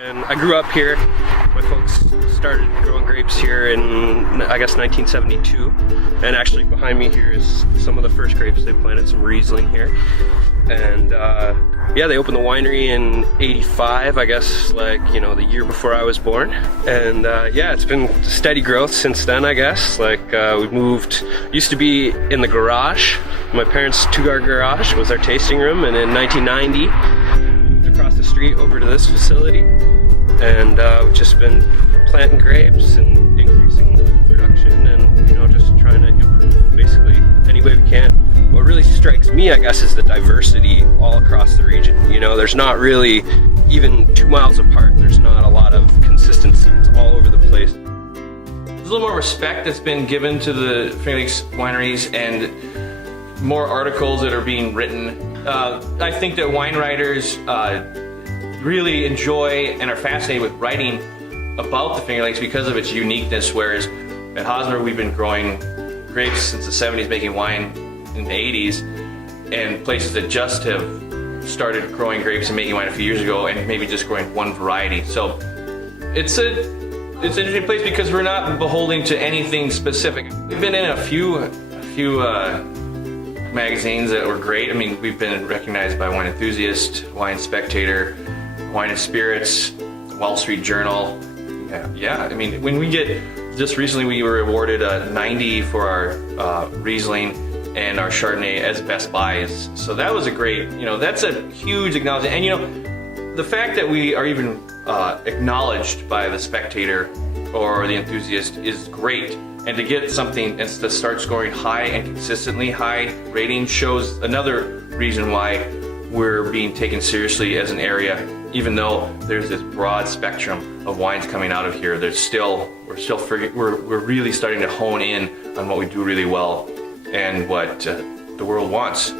And I grew up here. My folks started growing grapes here in, I guess, 1972. And actually behind me here is some of the first grapes they planted, some Riesling here. And yeah, they opened the winery in '85, I guess, like, you know, the year before I was born. And yeah, it's been steady growth since then, I guess. Like, we moved, used to be in the garage. My parents' two-car garage was our tasting room, and in 1990, across the street over to this facility, and we've just been planting grapes and increasing production, and, you know, just trying to improve basically any way we can. What really strikes me, I guess, is the diversity all across the region. You know, there's not really, even 2 miles apart, there's not a lot of consistency. It's all over the place. There's a little more respect that's been given to the Finger Lakes wineries, and more articles that are being written. I think that wine writers really enjoy and are fascinated with writing about the Finger Lakes because of its uniqueness, whereas at Hosmer we've been growing grapes since the 70s, making wine in the 80s, and places that just have started growing grapes and making wine a few years ago and maybe just growing one variety. So it's an interesting place because we're not beholden to anything specific. We've been in a few magazines that were great. I mean, we've been recognized by Wine Enthusiast, Wine Spectator, Wine and Spirits, Wall Street Journal. Yeah, I mean, when we get, just recently we were awarded a 90 for our Riesling and our Chardonnay as best buys. So that was a great, you know, that's a huge acknowledgement. And, you know, the fact that we are even acknowledged by the Spectator or the Enthusiast is great. And to get something and to start scoring high and consistently high ratings shows another reason why we're being taken seriously as an area. Even though there's this broad spectrum of wines coming out of here, we're really starting to hone in on what we do really well and what the world wants.